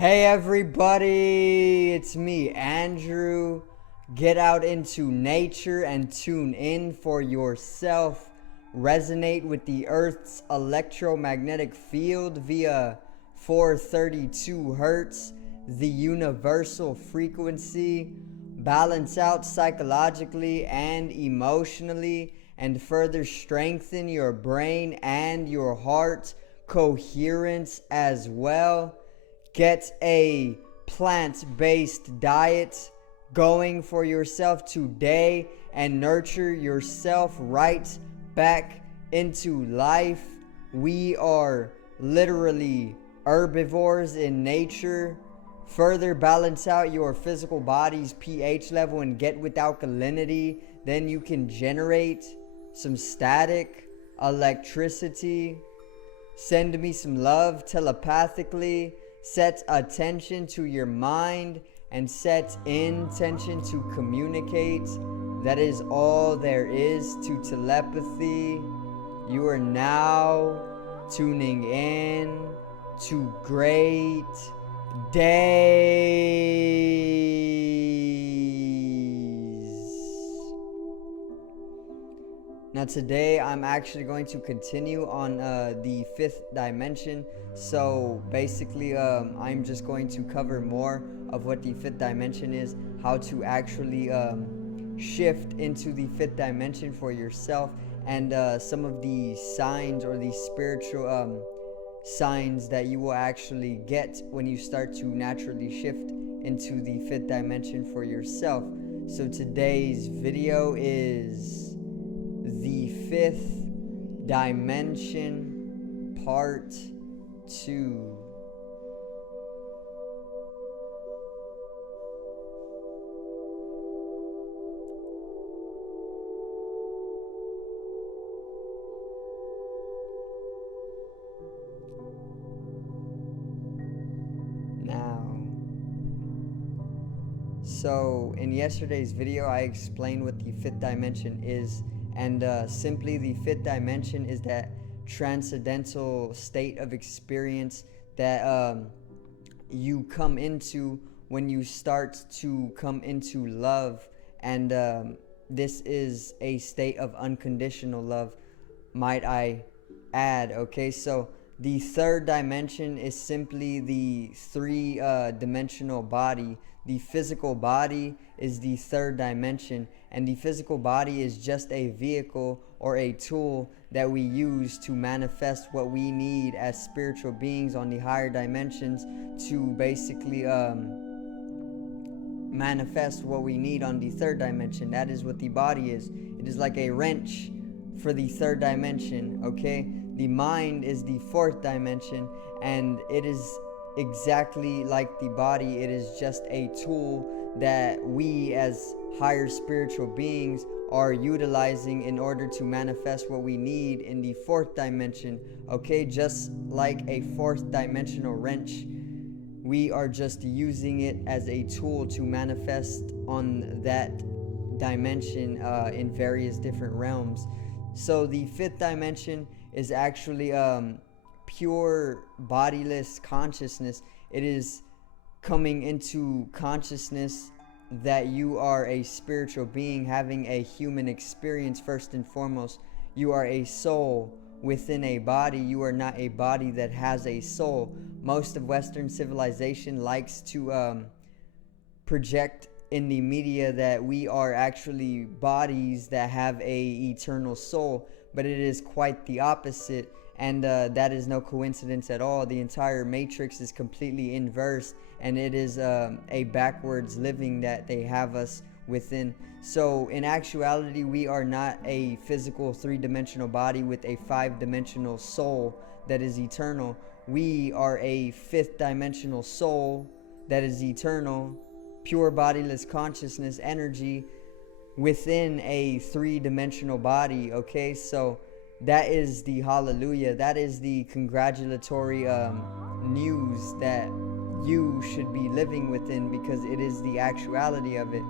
Hey everybody, it's me, Andrew. Get out into nature and tune in for yourself. Resonate with the Earth's electromagnetic field via 432 hertz, the universal frequency. Balance out psychologically and emotionally, and further strengthen your brain and your heart coherence as well. Get a plant-based diet going for yourself today and nurture yourself right back into life. We are literally herbivores in nature. Further balance out your physical body's pH level and get with alkalinity. Then you can generate some static electricity. Send me some love telepathically. Set attention to your mind and set intention to communicate. That is all there is to telepathy. You are now tuning in to great days. Now today I'm actually going to continue on the fifth dimension. So basically I'm just going to cover more of what the fifth dimension is, how to actually shift into the fifth dimension for yourself, and some of the signs or the spiritual signs that you will actually get when you start to naturally shift into the fifth dimension for yourself. So today's video is the fifth dimension part 2. So in yesterday's video I explained what the fifth dimension is, and simply the fifth dimension is that transcendental state of experience that you come into when you start to come into love, and this is a state of unconditional love, might I add. Okay, so the third dimension is simply the three-dimensional body. The physical body is the third dimension, and the physical body is just a vehicle or a tool that we use to manifest what we need as spiritual beings on the higher dimensions to basically manifest what we need on the third dimension. That is what the body is. It is like a wrench for the third dimension, okay? The mind is the fourth dimension, and it is exactly like the body. It is just a tool that we as higher spiritual beings are utilizing in order to manifest what we need in the fourth dimension, okay? Just like a fourth dimensional wrench, we are just using it as a tool to manifest on that dimension in various different realms. So the fifth dimension is actually pure bodiless consciousness. It is coming into consciousness that you are a spiritual being having a human experience first and foremost. You are a soul within a body. You are not a body that has a soul. Most of Western civilization likes to project in the media that we are actually bodies that have a eternal soul, but it is quite the opposite. And that is no coincidence at all. The entire matrix is completely inverse, and it is a backwards living that they have us within. So in actuality, we are not a physical three-dimensional body with a five-dimensional soul that is eternal. We are a fifth-dimensional soul that is eternal, pure bodiless consciousness energy within a three-dimensional body, okay? So that is the hallelujah. That is the congratulatory news that you should be living within, because it is the actuality of it.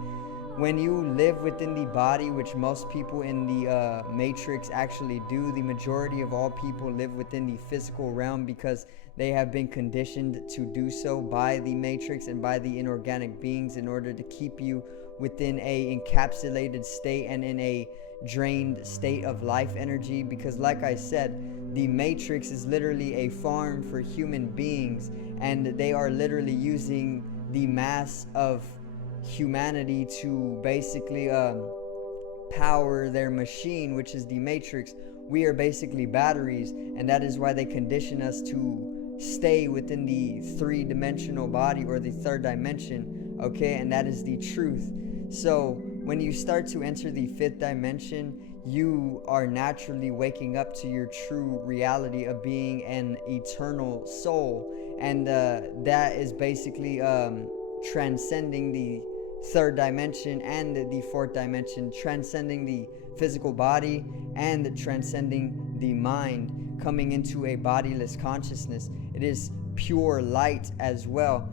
when you live within the body, which most people in the matrix actually do, the majority of all people live within the physical realm because they have been conditioned to do so by the matrix and by the inorganic beings in order to keep you within a encapsulated state and in a drained state of life energy. Because like I said, the matrix is literally a farm for human beings, and they are literally using the mass of humanity to basically power their machine, which is the matrix. We are basically batteries, and that is why they condition us to stay within the three-dimensional body or the third dimension, okay? And that is the truth. So when you start to enter the fifth dimension, you are naturally waking up to your true reality of being an eternal soul, and that is basically transcending the third dimension and the fourth dimension, transcending the physical body and transcending the mind, coming into a bodiless consciousness. It is pure light as well.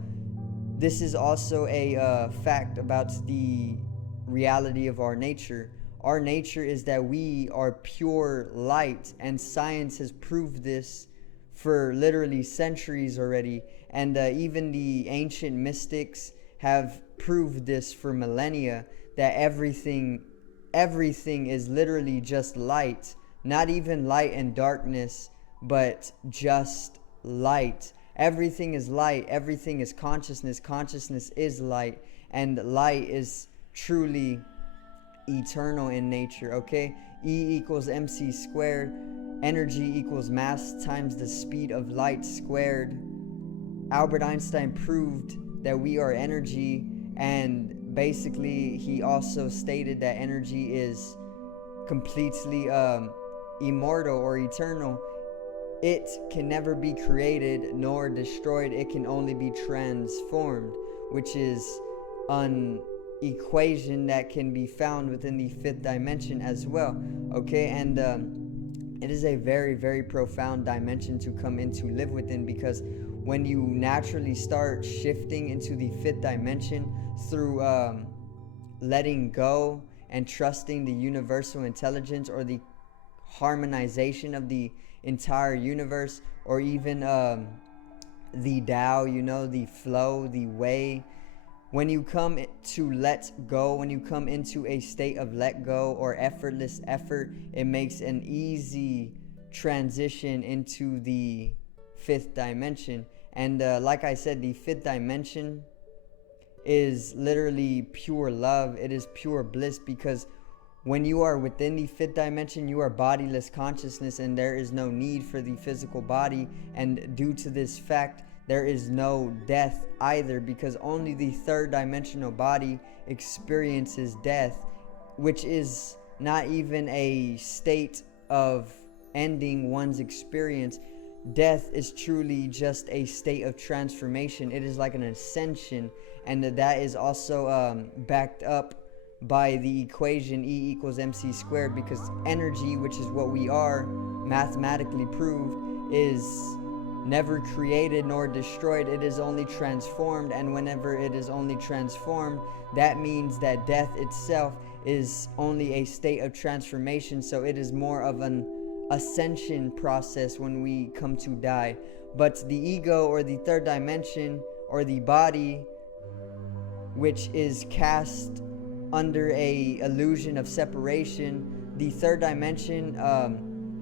This is also a fact about the reality of our nature. Our nature is that we are pure light, and science has proved this for literally centuries already, and even the ancient mystics have proved this for millennia, that everything is literally just light, not even light and darkness, but just light. Everything is light, everything is consciousness, consciousness is light, and light is truly eternal in nature, okay? E equals mc squared, energy equals mass times the speed of light squared. Albert Einstein proved that we are energy, and basically he also stated that energy is completely immortal or eternal. It can never be created nor destroyed. It can only be transformed, which is an equation that can be found within the fifth dimension as well, okay? And it is a very, very profound dimension to come in to live within, because when you naturally start shifting into the fifth dimension through letting go and trusting the universal intelligence, or the harmonization of the entire universe, or even the Tao, you know, the flow, the way. When you come to let go, when you come into a state of let go or effortless effort, it makes an easy transition into the fifth dimension. And like I said, the fifth dimension is literally pure love. It is pure bliss, because when you are within the fifth dimension, you are bodiless consciousness, and there is no need for the physical body. And due to this fact, there is no death either, because only the third dimensional body experiences death, which is not even a state of ending one's experience. Death is truly just a state of transformation. It is like an ascension, and that is also backed up by the equation E equals mc squared, because energy, which is what we are, mathematically proved, is never created nor destroyed. It is only transformed, and whenever it is only transformed, that means that death itself is only a state of transformation. So it is more of an ascension process when we come to die. But the ego, or the third dimension, or the body, which is cast under a illusion of separation, the third dimension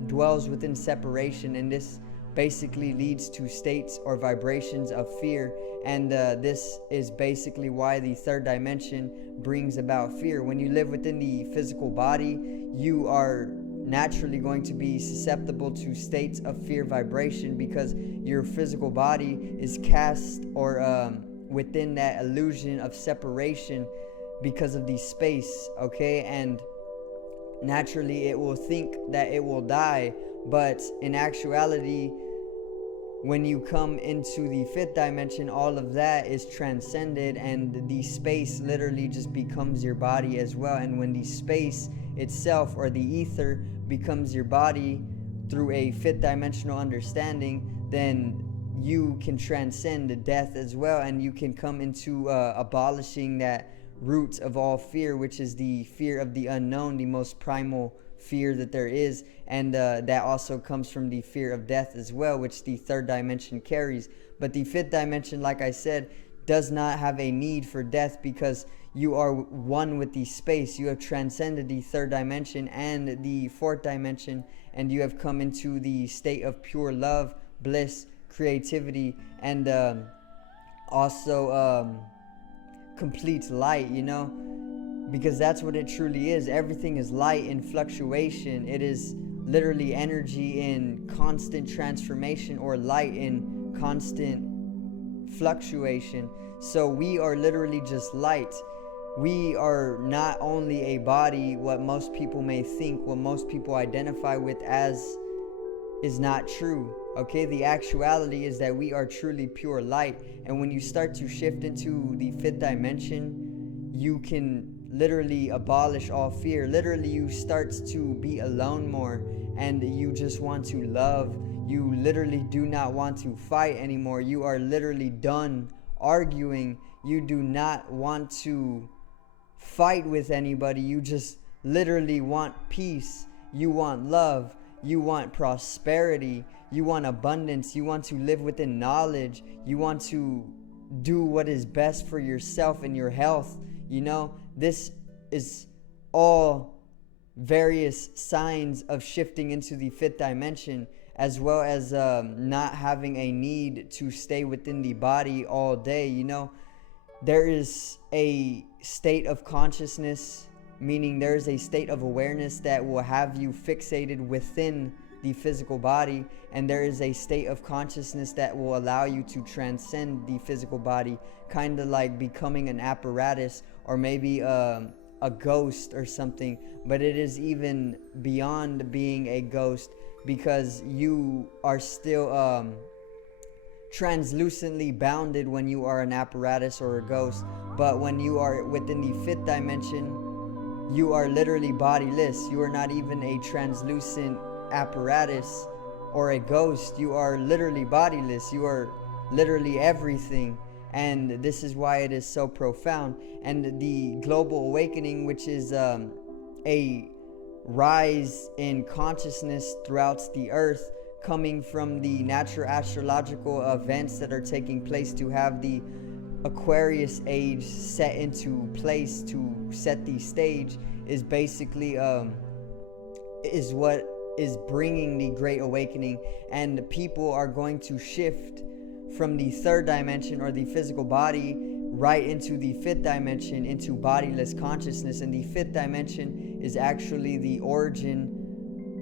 dwells within separation, and this basically leads to states or vibrations of fear. And this is basically why the third dimension brings about fear. When you live within the physical body, you are naturally going to be susceptible to states of fear vibration, because your physical body is cast or within that illusion of separation because of the space, okay? And naturally it will think that it will die, but in actuality, when you come into the fifth dimension, all of that is transcended, and the space literally just becomes your body as well. And when the space itself, or the ether, becomes your body through a fifth dimensional understanding, then you can transcend death as well, and you can come into abolishing that root of all fear, which is the fear of the unknown, the most primal fear that there is. And that also comes from the fear of death as well, which the third dimension carries. But the fifth dimension, like I said, does not have a need for death, because you are one with the space. You have transcended the third dimension and the fourth dimension, and you have come into the state of pure love, bliss, creativity, and also complete light, because that's what it truly is. Everything is light in fluctuation. It is literally energy in constant transformation, or light in constant fluctuation. So we are literally just light. We are not only a body, what most people may think, what most people identify with as, is not true. Okay, the actuality is that we are truly pure light. And when you start to shift into the fifth dimension, you can literally abolish all fear. Literally, you start to be alone more, and you just want to love. You literally do not want to fight anymore. You are literally done arguing. You do not want to fight with anybody. You just literally want peace. You want love. You want prosperity. You want abundance. You want to live within knowledge. You want to do what is best for yourself and your health. This is all various signs of shifting into the fifth dimension, as well as not having a need to stay within the body all day. There is a state of consciousness, meaning there is a state of awareness that will have you fixated within the physical body, and there is a state of consciousness that will allow you to transcend the physical body, kind of like becoming an apparatus, or maybe a ghost or something. But it is even beyond being a ghost, because you are still translucently bounded when you are an apparatus or a ghost. But when you are within the fifth dimension, you are literally bodiless. You are not even a translucent apparatus or a ghost. You are literally bodiless. You are literally everything. And this is why it is so profound. And the global awakening, which is a rise in consciousness throughout the earth, coming from the natural astrological events that are taking place to have the Aquarius age set into place to set the stage, is basically is what is bringing the great awakening. And people are going to shift from the third dimension, or the physical body, right into the fifth dimension, into bodiless consciousness. And the fifth dimension is actually the origin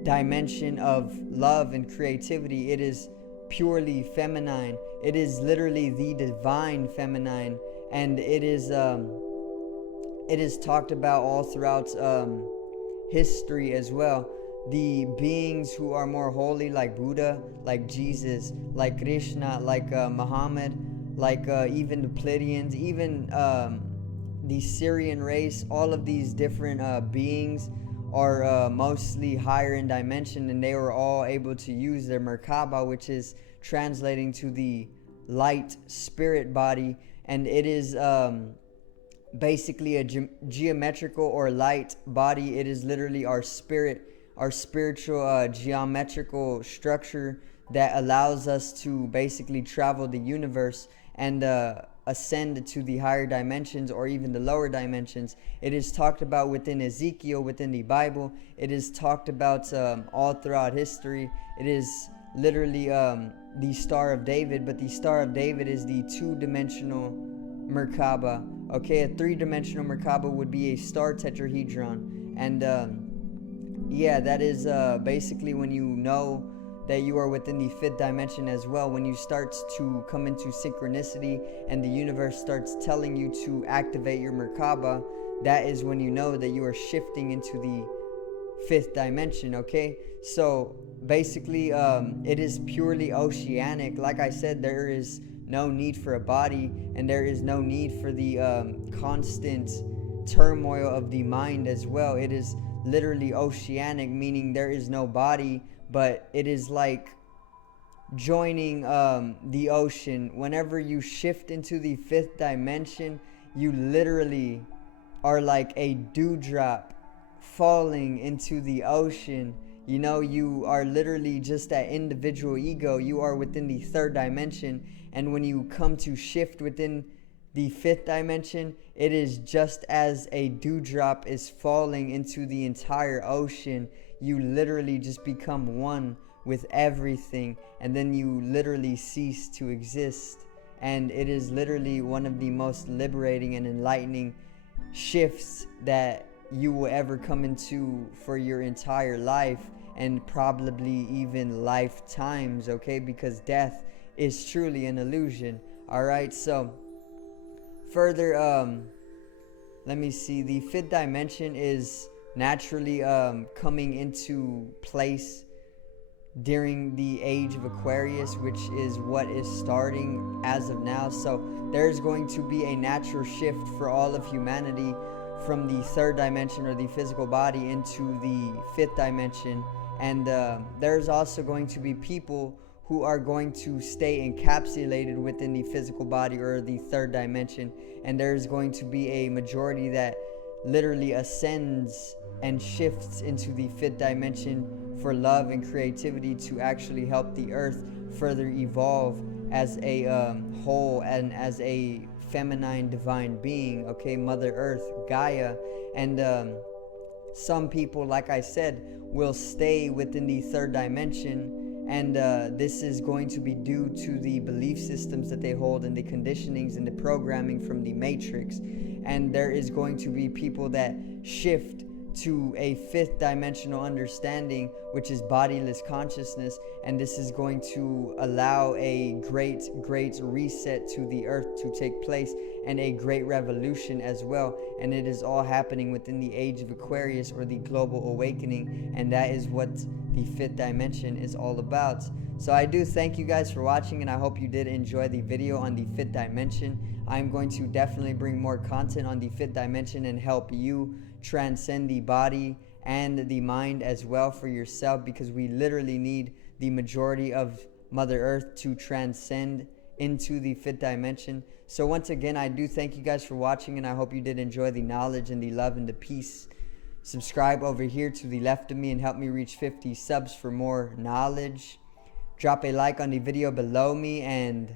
dimension of love and creativity. It is purely feminine. It is literally the divine feminine, and it is talked about all throughout history as well. The beings who are more holy, like Buddha, like Jesus, like Krishna, like Muhammad, like even the Pleiadians, even the Syrian race, all of these different beings are mostly higher in dimension, and they were all able to use their Merkaba, which is translating to the light spirit body. And it is basically a geometrical or light body. It is literally our spirit, our spiritual geometrical structure that allows us to basically travel the universe and ascend to the higher dimensions, or even the lower dimensions. It is talked about within Ezekiel, within the Bible. It is talked about all throughout history. It is literally the Star of David, but the Star of David is the two-dimensional Merkaba. Okay, a three-dimensional Merkaba would be a star tetrahedron. And yeah, that is basically when you know that you are within the fifth dimension as well. When you start to come into synchronicity and the universe starts telling you to activate your Merkaba, that is when you know that you are shifting into the fifth dimension. Okay, so basically it is purely oceanic. Like I said, there is no need for a body, and there is no need for the constant turmoil of the mind as well. It is literally oceanic, meaning there is no body, but it is like joining the ocean. Whenever you shift into the fifth dimension, you literally are like a dewdrop falling into the ocean. You know, you are literally just that individual ego. You are within the third dimension. And when you come to shift within the fifth dimension, it is just as a dewdrop is falling into the entire ocean. You literally just become one with everything, and then you literally cease to exist. And it is literally one of the most liberating and enlightening shifts that you will ever come into for your entire life, and probably even lifetimes, okay? Because death is truly an illusion. All right, so further, let me see. The fifth dimension is naturally coming into place during the age of Aquarius, which is what is starting as of now. So there's going to be a natural shift for all of humanity from the third dimension, or the physical body, into the fifth dimension. And there's also going to be people who are going to stay encapsulated within the physical body, or the third dimension. And there's going to be a majority that literally ascends and shifts into the fifth dimension for love and creativity, to actually help the earth further evolve as a whole, and as a feminine divine being, okay? Mother Earth, Gaia. And some people, like I said, will stay within the third dimension, and this is going to be due to the belief systems that they hold, and the conditionings and the programming from the matrix. And there is going to be people that shift to a fifth dimensional understanding, which is bodiless consciousness, and this is going to allow a great reset to the earth to take place, and a great revolution as well. And it is all happening within the age of Aquarius, or the global awakening, and that is what the fifth dimension is all about. So I do thank you guys for watching, and I hope you did enjoy the video on the fifth dimension. I'm going to definitely bring more content on the fifth dimension and help you transcend the body and the mind as well for yourself, because we literally need the majority of Mother Earth to transcend into the fifth dimension. So once again, I do thank you guys for watching, and I hope you did enjoy the knowledge and the love and the peace. Subscribe over here to the left of me and help me reach 50 subs for more knowledge. Drop a like on the video below me, and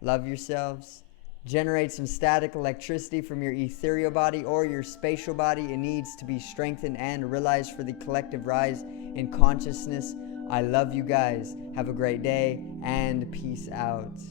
love yourselves. Generate some static electricity from your ethereal body or your spatial body. It needs to be strengthened and realized for the collective rise in consciousness. I love you guys. Have a great day, and peace out.